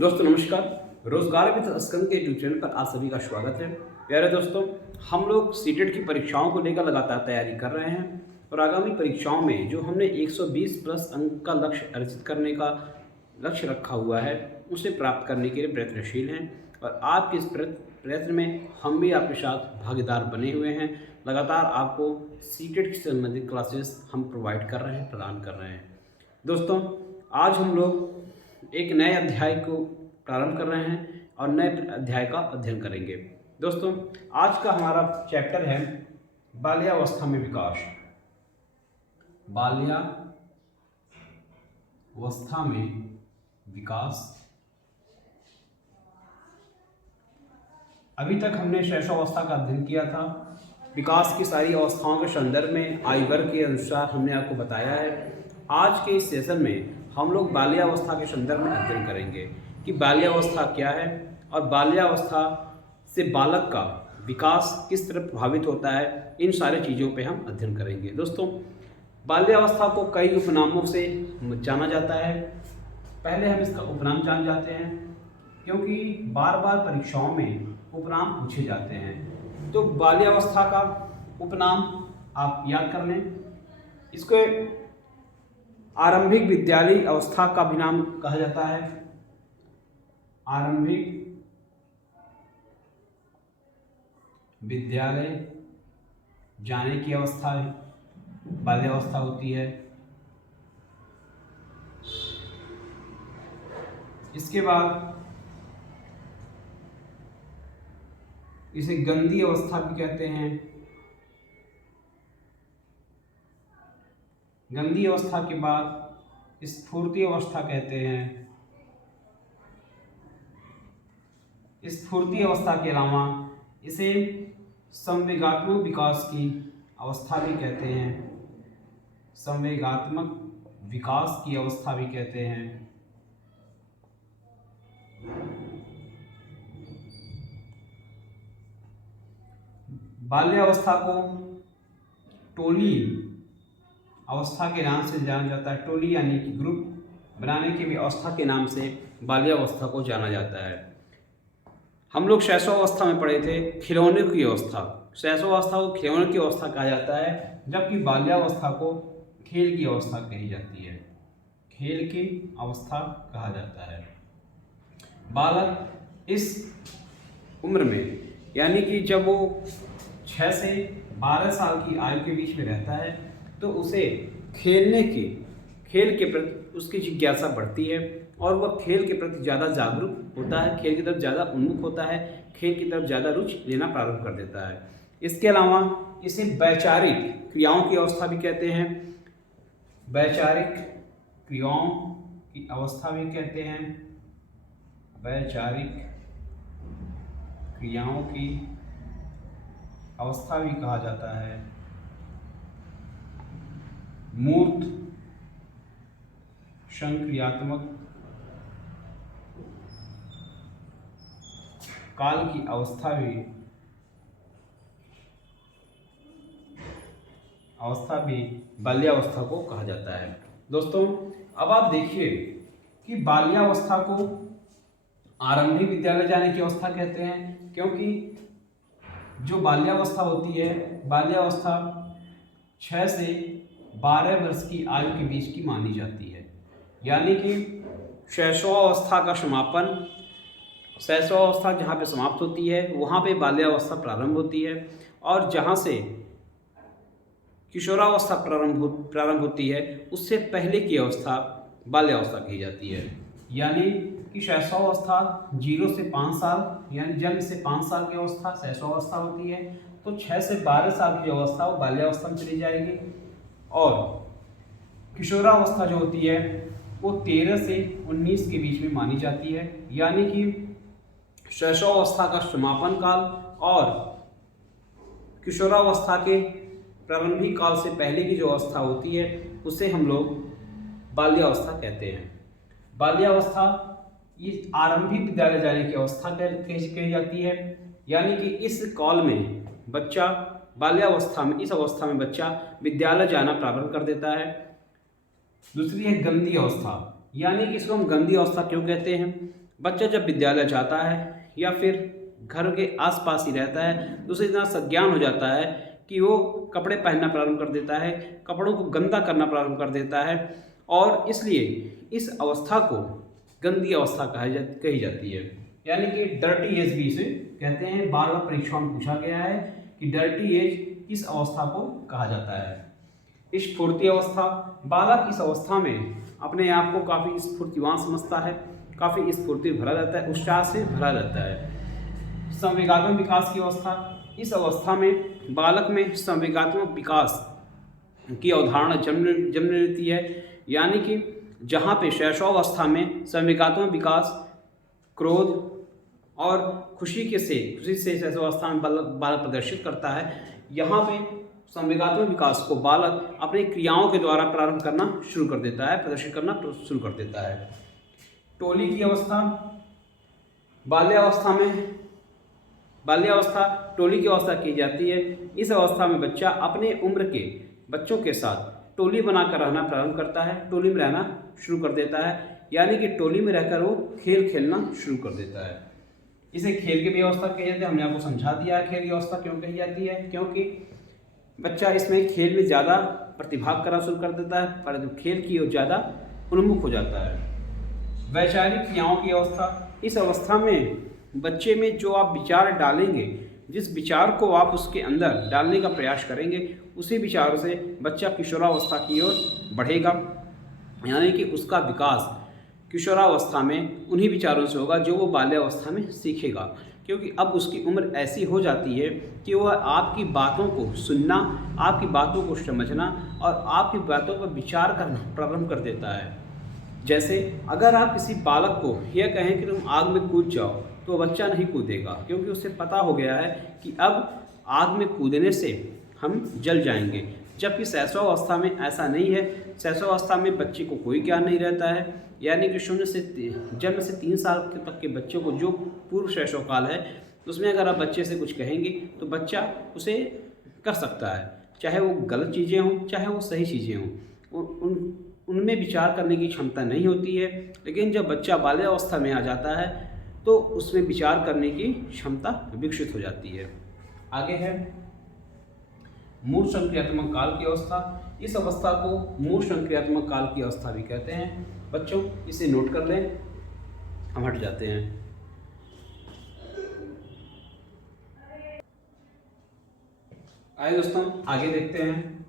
दोस्तों नमस्कार। रोजगार विद अस्कन के यूट्यूब चैनल पर आप सभी का स्वागत है। प्यारे दोस्तों, हम लोग सीटेट की परीक्षाओं को लेकर लगातार तैयारी कर रहे हैं और आगामी परीक्षाओं में जो हमने 120 प्लस अंक का लक्ष्य अर्जित करने का लक्ष्य रखा हुआ है उसे प्राप्त करने के लिए प्रयत्नशील हैं और आपके इस प्रयत्न में हम भी आपके साथ भागीदार बने हुए हैं। लगातार आपको सीटेट से संबंधित क्लासेस हम प्रोवाइड कर रहे हैं, प्रदान कर रहे हैं। दोस्तों, आज हम लोग एक नए अध्याय को प्रारंभ कर रहे हैं और नए अध्याय का अध्ययन करेंगे। दोस्तों, आज का हमारा चैप्टर है बाल्यावस्था में विकास। बाल्यावस्था में विकास। अभी तक हमने शैशवावस्था का अध्ययन किया था। विकास की सारी अवस्थाओं के संदर्भ में आयु वर्ग के अनुसार हमने आपको बताया है। आज के इस सेशन में हम लोग बाल्यावस्था के संदर्भ में अध्ययन करेंगे कि बाल्यावस्था क्या है और बाल्यावस्था से बालक का विकास किस तरह प्रभावित होता है। इन सारी चीज़ों पे हम अध्ययन करेंगे। दोस्तों, बाल्यावस्था को कई उपनामों से जाना जाता है। पहले हम इसका उपनाम जान जाते हैं क्योंकि बार बार परीक्षाओं में उपनाम पूछे जाते हैं। तो बाल्यावस्था का उपनाम आप याद कर लें। इसको आरंभिक विद्यालय अवस्था का भी नाम कहा जाता है। आरंभिक विद्यालय जाने की अवस्था बाल्यावस्था होती है। इसके बाद इसे गंदी अवस्था भी कहते हैं। गंदी अवस्था के बाद स्फूर्ति अवस्था कहते हैं। स्फूर्ति अवस्था के अलावा इसे संवेगात्मक विकास की अवस्था भी कहते हैं। संवेगात्मक विकास की अवस्था भी कहते हैं। बाल्यावस्था को टोली अवस्था के नाम से जाना जाता है। टोली यानी कि ग्रुप बनाने की भी अवस्था के नाम से बाल्यावस्था को जाना जाता है। हम लोग शैशवावस्था में पढ़े थे खिलौने की अवस्था। शैशवावस्था को खिलौने की अवस्था कहा जाता है, जबकि बाल्यावस्था को खेल की अवस्था कही जाती है। खेल की अवस्था कहा जाता है। बालक इस उम्र में यानी कि जब वो 6 से 12 साल की आयु के बीच में रहता है तो उसे खेल के प्रति उसकी जिज्ञासा बढ़ती है और वह खेल के प्रति ज़्यादा जागरूक होता है, खेल की तरफ ज़्यादा उन्मुख होता है, खेल की तरफ ज़्यादा रुचि लेना प्रारंभ कर देता है। इसके अलावा इसे वैचारिक क्रियाओं की अवस्था भी कहते हैं। वैचारिक क्रियाओं की अवस्था भी कहते हैं। वैचारिक क्रियाओं की अवस्था भी कहा जाता है। मूर्त संक्रियात्मक काल की अवस्था भी बाल्यावस्था को कहा जाता है। दोस्तों, अब आप देखिए कि बाल्यावस्था को आरंभिक विद्यालय जाने की अवस्था कहते हैं क्योंकि जो बाल्यावस्था होती है, बाल्यावस्था 6 से 12 वर्ष की आयु के बीच की मानी जाती है। यानी कि शैशवावस्था का समापन, शैशवावस्था जहाँ पे समाप्त होती है वहाँ पे बाल्यावस्था प्रारंभ होती है और जहाँ से किशोरावस्था प्रारंभ होती है उससे पहले की अवस्था बाल्यावस्था कही जाती है। यानी कि शैशवावस्था 0 से 5 साल यानी जन्म से 5 साल की अवस्था शैशवावस्था होती है, तो 6 से 12 साल की अवस्था वो बाल्यावस्था में चली जाएगी और किशोरावस्था जो होती है वो 13 से 19 के बीच में मानी जाती है। यानी कि शैशवावस्था का समापन काल और किशोरावस्था के प्रारंभिक काल से पहले की जो अवस्था होती है उसे हम लोग बाल्यावस्था कहते हैं। बाल्यावस्था ये आरंभिक विद्यालय जाने की अवस्था कही जाती है। यानी कि इस काल में बच्चा बाल्यावस्था में, इस अवस्था में बच्चा विद्यालय जाना प्रारंभ कर देता है। दूसरी है गंदी अवस्था, यानी कि इसको हम गंदी अवस्था क्यों कहते हैं? बच्चा जब विद्यालय जाता है या फिर घर के आसपास ही रहता है तो उसे इतना संज्ञान हो जाता है कि वो कपड़े पहनना प्रारंभ कर देता है, कपड़ों को गंदा करना प्रारंभ कर देता है, और इसलिए इस अवस्था को गंदी अवस्था कही जाती है। यानी कि डर्टी एज भी इसे कहते हैं। बार बार परीक्षाओं में पूछा गया है कि डर्टी एज किस अवस्था को कहा जाता है। स्फूर्ति अवस्था, बालक इस अवस्था में अपने आप को काफ़ी स्फूर्तिवान समझता है, काफ़ी स्फूर्ति भरा रहता है, उत्साह से भरा रहता है। संवेगात्मक विकास की अवस्था, इस अवस्था में बालक में संवेगात्मक विकास की अवधारणा जन्म लेती है। यानी कि जहाँ पे शैशवावस्था में संवेगात्मक विकास क्रोध और खुशी से शैशवावस्था में बालक प्रदर्शित करता है, यहाँ पे संवेगात्मक विकास को बालक अपनी क्रियाओं के द्वारा प्रारंभ करना शुरू कर देता है, प्रदर्शित करना शुरू कर देता है। टोली की अवस्था, बाल्यावस्था टोली की अवस्था की जाती है। इस अवस्था में बच्चा अपने उम्र के बच्चों के साथ टोली बनाकर रहना प्रारंभ करता है, टोली में रहना शुरू कर देता है। यानी कि टोली में रहकर वो खेल खेलना शुरू कर देता है। इसे खेल की भी अवस्था कही जाती है। हमने आपको समझा दिया है खेल की अवस्था क्यों कही जाती है, क्योंकि बच्चा इसमें खेल में ज़्यादा प्रतिभाग करना शुरू कर देता है, पर खेल की ओर ज़्यादा उन्मुख हो जाता है। वैचारिक क्रियाओं की अवस्था, इस अवस्था में बच्चे में जो आप विचार डालेंगे, जिस विचार को आप उसके अंदर डालने का प्रयास करेंगे, उसी विचारों से बच्चा किशोरावस्था की ओर बढ़ेगा। यानी कि उसका विकास किशोरावस्था में उन्हीं विचारों से होगा जो वो बाल्यावस्था में सीखेगा, क्योंकि अब उसकी उम्र ऐसी हो जाती है कि वह आपकी बातों को सुनना, आपकी बातों को समझना और आपकी बातों पर विचार करना प्रारंभ कर देता है। जैसे अगर आप किसी बालक को यह कहें कि तुम आग में कूद जाओ, तो बच्चा नहीं कूदेगा, क्योंकि उसे पता हो गया है कि अब आग में कूदने से हम जल जाएंगे। जबकि शैशवावस्था में ऐसा नहीं है। शैशवावस्था में बच्चे को कोई ज्ञान नहीं रहता है। यानी कि जन्म से 3 साल तक के बच्चों को जो पूर्व शैशव काल है, उसमें अगर आप बच्चे से कुछ कहेंगे तो बच्चा उसे कर सकता है, चाहे वो गलत चीज़ें हों चाहे वो सही चीज़ें हों। उनमें विचार करने की क्षमता नहीं होती है। लेकिन जब बच्चा बाल्यावस्था में आ जाता है तो उसमें विचार करने की क्षमता विकसित हो जाती है। आगे है मूल संक्रियात्मक काल की अवस्था। इस अवस्था को मूल संक्रियात्मक काल की अवस्था भी कहते हैं। बच्चों इसे नोट कर लें, हम हट जाते हैं। आइए दोस्तों आगे देखते हैं।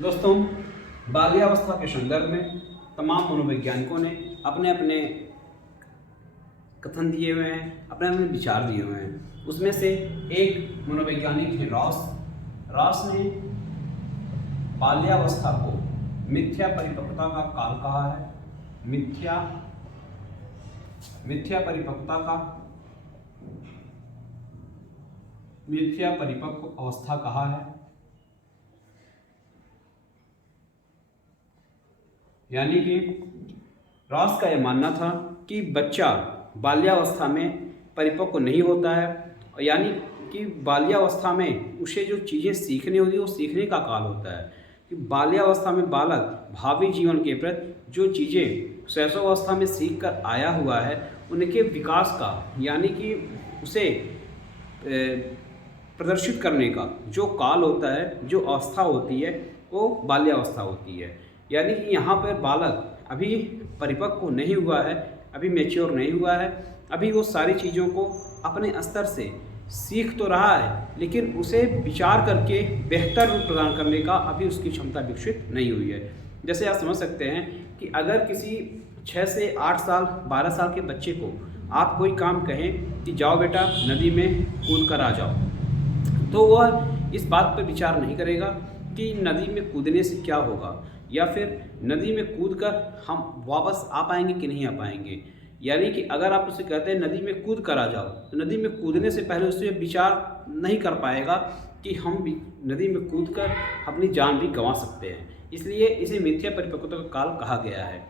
दोस्तों बाल्यावस्था के संदर्भ में तमाम मनोवैज्ञानिकों ने अपने अपने कथन दिए हुए हैं, अपने अपने विचार दिए हुए हैं। उसमें से एक मनोवैज्ञानिक है रॉस ने बाल्यावस्था को मिथ्या परिपक्वता का काल कहा है। मिथ्या परिपक्व अवस्था कहा है। यानी कि रॉस का यह मानना था कि बच्चा बाल्यावस्था में परिपक्व नहीं होता है, यानी कि बाल्यावस्था में उसे जो चीज़ें सीखनी होती है वो सीखने का काल होता है। कि बाल्यावस्था में बालक भावी जीवन के प्रति जो चीज़ें शैशवावस्था में सीख कर आया हुआ है उनके विकास का, यानी कि उसे प्रदर्शित करने का जो काल होता है, जो अवस्था होती है, वो बाल्यावस्था होती है। यानी कि यहाँ पर बालक अभी परिपक्व नहीं हुआ है, अभी मैच्योर नहीं हुआ है, अभी वो सारी चीज़ों को अपने स्तर से सीख तो रहा है, लेकिन उसे विचार करके बेहतर रूप प्रदान करने का अभी उसकी क्षमता विकसित नहीं हुई है। जैसे आप समझ सकते हैं कि अगर किसी 6 से 8 साल 12 साल के बच्चे को आप कोई काम कहें कि जाओ बेटा नदी में कूद कर आ जाओ, तो वह इस बात पर विचार नहीं करेगा कि नदी में कूदने से क्या होगा, या फिर नदी में कूदकर हम वापस आ पाएंगे कि नहीं आ पाएंगे। यानी कि अगर आप उसे कहते हैं नदी में कूद कर आ जाओ, तो नदी में कूदने से पहले उससे विचार नहीं कर पाएगा कि हम भी नदी में कूदकर अपनी जान भी गंवा सकते हैं। इसलिए इसे मिथ्या परिपक्वता का काल कहा गया है।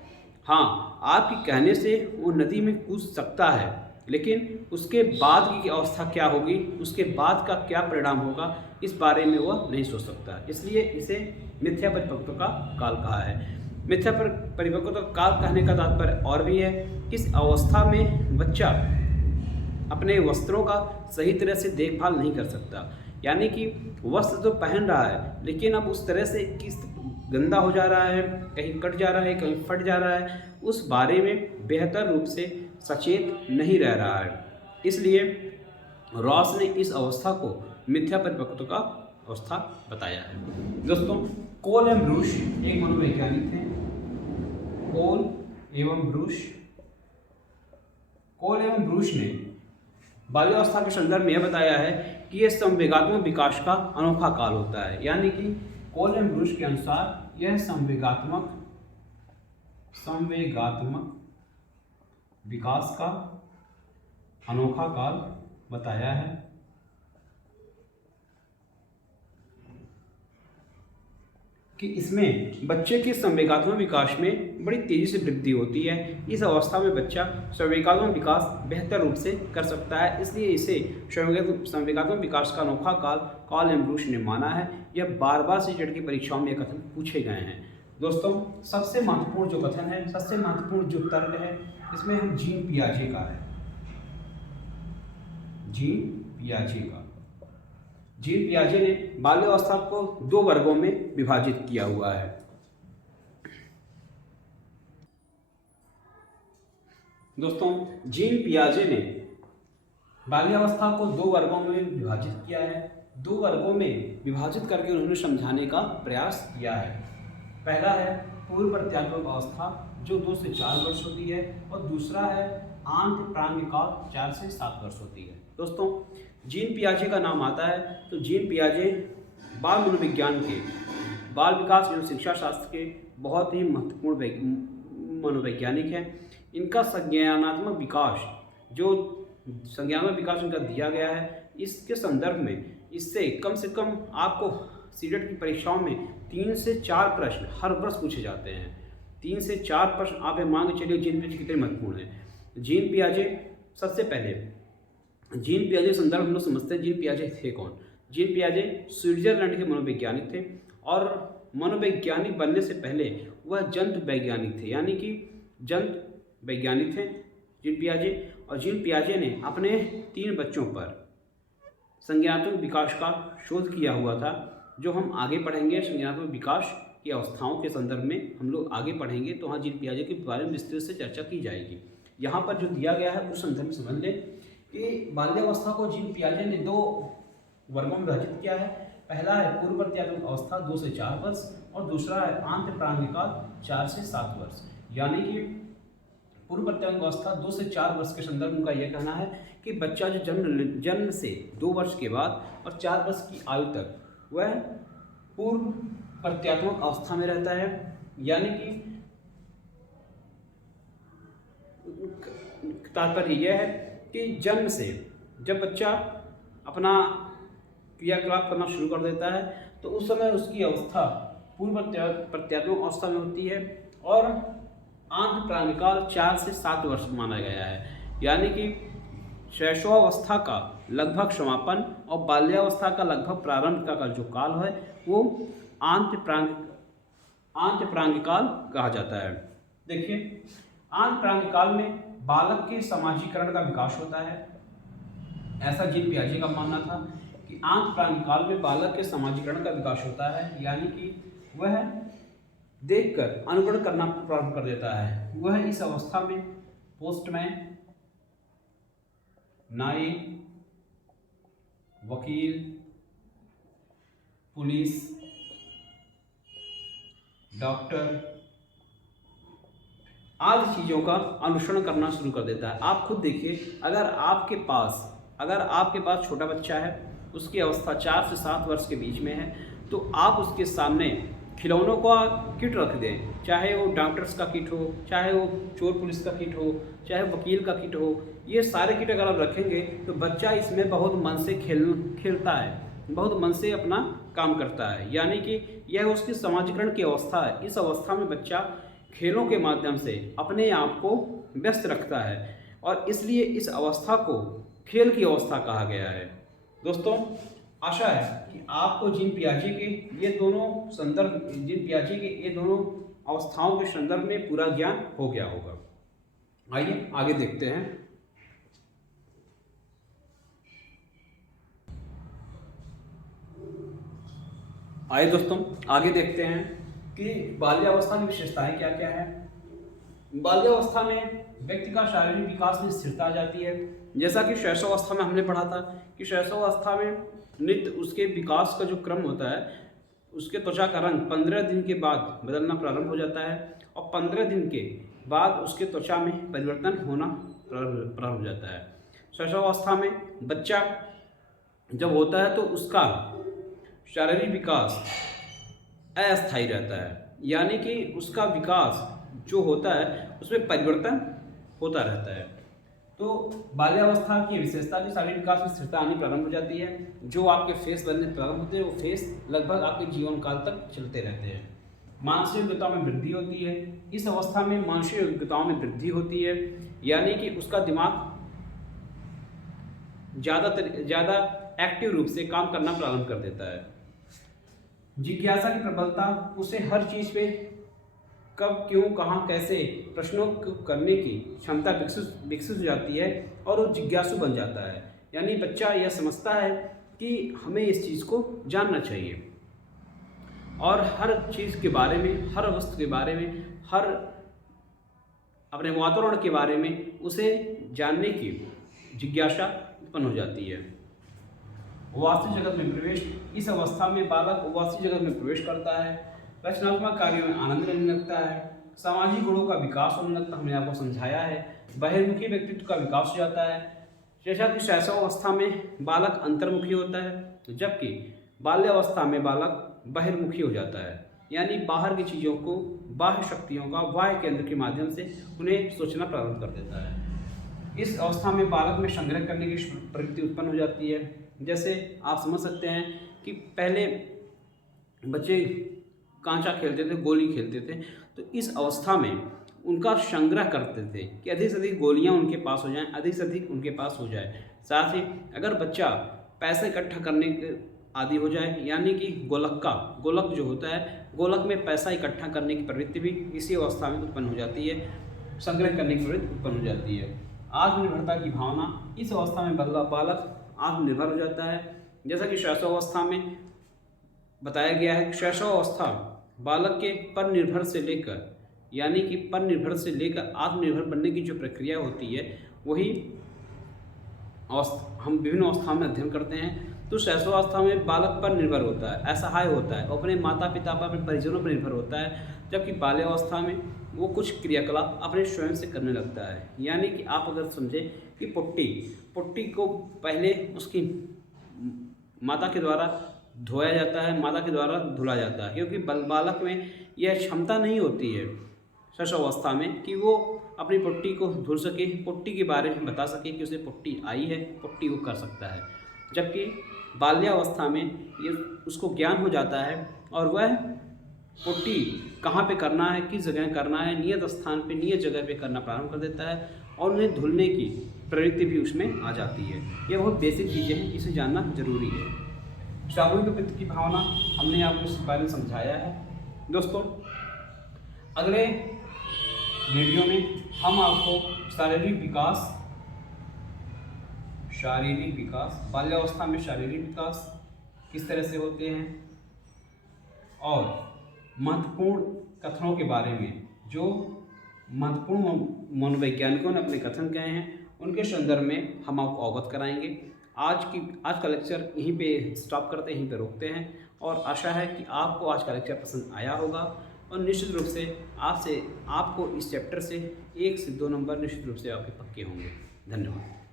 हाँ, आपके कहने से वो नदी में कूद सकता है, लेकिन उसके बाद की अवस्था क्या होगी, उसके बाद का क्या परिणाम होगा, इस बारे में वह नहीं सोच सकता। इसलिए इसे मिथ्या परिपक्वता का काल कहा है। मिथ्या परिपक्वता काल कहने का तात्पर्य और भी है कि इस अवस्था में बच्चा अपने वस्त्रों का सही तरह से देखभाल नहीं कर सकता, यानी कि वस्त्र तो पहन रहा है लेकिन अब उस तरह से किस गंदा हो जा रहा है, कहीं कट जा रहा है, कहीं फट जा रहा है, उस बारे में बेहतर रूप से सचेत नहीं रह रहा है। इसलिए रॉस ने इस अवस्था को मिथ्या परिपक्वता का अवस्था बताया है। दोस्तों, कोल एवं ब्रूश एक मनोवैज्ञानिक थे। कोल एवं ब्रूश ने बाल्यावस्था के संदर्भ में यह बताया है कि यह संवेगात्मक विकास का अनोखा काल होता है, यानी कि कोल एवं ब्रूश के अनुसार यह संवेगात्मक विकास का अनोखा काल बताया है। कि इसमें बच्चे के संवेगात्मक विकास में बड़ी तेजी से वृद्धि होती है। इस अवस्था में बच्चा संवेगात्मक विकास बेहतर रूप से कर सकता है, इसलिए इसे संवेगात्मक विकास का अनोखा काल कोल एवं ब्रूश ने माना है। यह बार बार सीटेट की परीक्षाओं में यह कथन पूछे गए हैं। दोस्तों, सबसे महत्वपूर्ण जो कथन है, सबसे महत्वपूर्ण जो तर्क है, इसमें हम जीन पियाजे का है। जीन पियाजे ने बाल्यावस्था को 2 वर्गों में विभाजित किया हुआ है। दोस्तों, जीन पियाजे ने बाल्यावस्था को 2 वर्गों में विभाजित किया है। 2 वर्गों में विभाजित करके उन्होंने समझाने का प्रयास किया है। पहला है पूर्व प्रत्यात्मक अवस्था जो 2 से 4 वर्ष होती है, और दूसरा है आंत प्रांगिकाल 4 से 7 वर्ष होती है। दोस्तों, जीन पियाजे का नाम आता है तो जीन पियाजे बाल मनोविज्ञान के, बाल विकास एवं शिक्षा शास्त्र के बहुत ही महत्वपूर्ण मनोवैज्ञानिक हैं। इनका संज्ञानात्मक विकास इनका दिया गया है। इसके संदर्भ में इससे कम आपको सीटेट की परीक्षाओं में 3 से 4 प्रश्न हर वर्ष पूछे जाते हैं। 3 से 4 प्रश्न आप ये मान के चलिए जीन पियाजे कितने महत्वपूर्ण हैं। जीन पियाजे, सबसे पहले जीन पियाजे संदर्भ हम लोग समझते हैं जीन पियाजे थे कौन। जीन पियाजे स्विट्जरलैंड के मनोवैज्ञानिक थे, और मनोवैज्ञानिक बनने से पहले वह जंतु वैज्ञानिक थे, यानी कि जंतु वैज्ञानिक थे जीन पियाजे। और जीन पियाजे ने अपने 3 बच्चों पर संज्ञानात्मक विकास का शोध किया हुआ था, जो हम आगे पढ़ेंगे। संज्ञानात्मक विकास की अवस्थाओं के संदर्भ में हम लोग आगे पढ़ेंगे, तो वहाँ जीन पियाजे के बारे में विस्तृत से चर्चा की जाएगी। यहाँ पर जो दिया गया है उस संदर्भ में समझ लें कि बाल्यावस्था को जीन पियाजे ने 2 वर्गों में विभाजित किया है। पहला है पूर्व प्रत्यात्मक अवस्था 2 से 4 वर्ष, और दूसरा है आंत प्रांगिकाल 4 से 7 वर्ष। यानी कि पूर्व प्रत्यात्मक अवस्था 2 से 4 वर्ष के संदर्भ में उनका यह कहना है कि बच्चा जो जन्म से 2 वर्ष के बाद और 4 वर्ष की आयु तक वह पूर्व प्रत्यात्मक अवस्था में रहता है। यानी कि तात्पर्य यह है कि जन्म से जब बच्चा अपना क्रियाकलाप करना शुरू कर देता है तो उस समय उसकी अवस्था पूर्व प्रत्यात्मक अवस्था में होती है, और आंत प्रांगिकाल 4 से 7 वर्ष माना गया है। यानी कि शैशवावस्था का लगभग समापन और बाल्यावस्था का लगभग प्रारंभ का जो काल है वो आंत प्रांगिकाल कहा जाता है। देखिए, आंत प्रांगिकाल में बालक के समाजीकरण का विकास होता है। ऐसा जीन पियाजे का मानना था कि आंत प्रांगिकाल में बालक के समाजीकरण का विकास होता है, यानी कि वह देखकर अनुकरण करना प्रारंभ कर देता है। वह इस अवस्था में पोस्टमैन, नाई, वकील, पुलिस, डॉक्टर आदि चीज़ों का अनुसरण करना शुरू कर देता है। आप खुद देखिए, अगर आपके पास छोटा बच्चा है, उसकी अवस्था 4 से 7 वर्ष के बीच में है, तो आप उसके सामने खिलौनों का किट रख दें, चाहे वो डॉक्टर्स का किट हो, चाहे वो चोर पुलिस का किट हो, चाहे वकील का किट हो। ये सारे किट अगर आप रखेंगे तो बच्चा इसमें बहुत मन से खेलता है, बहुत मन से अपना काम करता है। यानी कि यह उसकी समाजीकरण की अवस्था है। इस अवस्था में बच्चा खेलों के माध्यम से अपने आप को व्यस्त रखता है, और इसलिए इस अवस्था को खेल की अवस्था कहा गया है। दोस्तों, आशा है कि आपको जीन पियाजे के ये दोनों अवस्थाओं के संदर्भ में पूरा ज्ञान हो गया होगा। आइए आगे देखते हैं। आइए दोस्तों आगे देखते हैं कि बाल्यावस्था की विशेषताएं क्या क्या है। बाल्यावस्था में व्यक्ति का शारीरिक विकास में स्थिरता आ जाती है। जैसा कि शैशवावस्था में हमने पढ़ा था कि शैशवावस्था में नित्य उसके विकास का जो क्रम होता है, उसके त्वचा का रंग 15 दिन के बाद बदलना प्रारंभ हो जाता है और 15 दिन के बाद उसके त्वचा में परिवर्तन होना प्रारंभ हो जाता है। शैशवावस्था में बच्चा जब होता है तो उसका शारीरिक विकास अस्थायी रहता है, यानी कि उसका विकास जो होता है उसमें परिवर्तन होता रहता है। तो बाल्यावस्था की विशेषता की शारीरिक विकास में स्थिरता आनी प्रारंभ हो जाती है। जो आपके फेस बनने प्रारंभ होते हैं वो फेस लगभग आपके जीवन काल तक चलते रहते हैं। मानसिक योग्यताओं में वृद्धि होती है। इस अवस्था में मानसिक योग्यताओं में वृद्धि होती है, यानी कि उसका दिमाग ज़्यादा एक्टिव रूप से काम करना प्रारंभ कर देता है। जिज्ञासा की प्रबलता, उसे हर चीज़ पे कब, क्यों, कहाँ, कैसे प्रश्नों को करने की क्षमता विकसित हो जाती है और वो जिज्ञासु बन जाता है। यानी बच्चा यह समझता है कि हमें इस चीज़ को जानना चाहिए और हर चीज़ के बारे में, हर वस्तु के बारे में, हर अपने वातावरण के बारे में उसे जानने की जिज्ञासा उत्पन्न हो जाती है। वास्तविक जगत में प्रवेश, इस अवस्था में बालक वास्तविक जगत में प्रवेश करता है। रचनात्मक कार्यों में आनंद लेने लगता है। सामाजिक गुणों का विकास होने लगता है, हमने आपको समझाया है। बहिर्मुखी व्यक्तित्व का विकास हो जाता है। जैसा कि शैशवावस्था में बालक अंतर्मुखी होता है, जबकि बाल्यावस्था में बालक बहिर्मुखी हो जाता है, यानी बाहर की चीज़ों को, बाह्य शक्तियों का बाह्य केंद्र के माध्यम से उन्हें सोचना प्रारंभ कर देता है। इस अवस्था में बालक में संग्रह करने की प्रवृत्ति उत्पन्न हो जाती है। जैसे आप समझ सकते हैं कि पहले बच्चे कांचा खेलते थे, गोली खेलते थे, तो इस अवस्था में उनका संग्रह करते थे कि अधिक से अधिक गोलियां उनके पास हो जाएं, अधिक से अधिक उनके पास हो जाए। साथ ही अगर बच्चा पैसे इकट्ठा करने के आदि हो जाए, यानी कि गोलक जो होता है, गोलक में पैसा इकट्ठा करने की प्रवृत्ति भी इसी अवस्था में उत्पन्न हो जाती है, संग्रह करने की प्रवृत्ति उत्पन्न हो जाती है। आत्मनिर्भरता की भावना, इस अवस्था में बालक आत्मनिर्भर हो जाता है। जैसा कि शैशवावस्था में बताया गया है कि शैशवावस्था बालक के पर निर्भर से लेकर, यानी कि पर निर्भर से लेकर आत्मनिर्भर बनने की जो प्रक्रिया होती है, वही हम विभिन्न अवस्थाओं में अध्ययन करते हैं। तो शैशवावस्था में बालक पर निर्भर होता है, असहाय होता है, अपने माता पिता पर, अपने परिजनों पर निर्भर होता है, जबकि बाल्यावस्था में वो कुछ क्रियाकलाप अपने स्वयं से करने लगता है। यानी कि आप अगर समझें कि पुट्टी को पहले उसकी माता के द्वारा धोया जाता है, माता के द्वारा धुला जाता है, क्योंकि बालक में यह क्षमता नहीं होती है शैशवावस्था में कि वो अपनी पुट्टी को धुल सके, पुट्टी के बारे में बता सके कि उसे पुट्टी आई है, पुट्टी वो कर सकता है। जबकि बाल्यावस्था में ये उसको ज्ञान हो जाता है और वह पुट्टी कहाँ पे करना है, किस जगह करना है, नियत स्थान पे, नियत जगह पे करना प्रारंभ कर देता है और उन्हें धुलने की प्रवृत्ति भी उसमें आ जाती है। ये बहुत बेसिक चीज़ें हैं, इसे जानना जरूरी है। सामूहिक वित्त की भावना हमने आपको इस बारे में समझाया है। दोस्तों अगले वीडियो में हम आपको शारीरिक विकास, बाल्यावस्था में शारीरिक विकास किस तरह से होते हैं और महत्वपूर्ण कथनों के बारे में, जो महत्वपूर्ण मनोवैज्ञानिकों ने अपने कथन कहे हैं, उनके संदर्भ में हम आपको अवगत कराएंगे। आज का लेक्चर यहीं पे स्टॉप करते हैं, यहीं पे रोकते हैं और आशा है कि आपको आज का लेक्चर पसंद आया होगा और निश्चित रूप से आपको इस चैप्टर से 1 से 2 नंबर निश्चित रूप से आपके पक्के होंगे। धन्यवाद।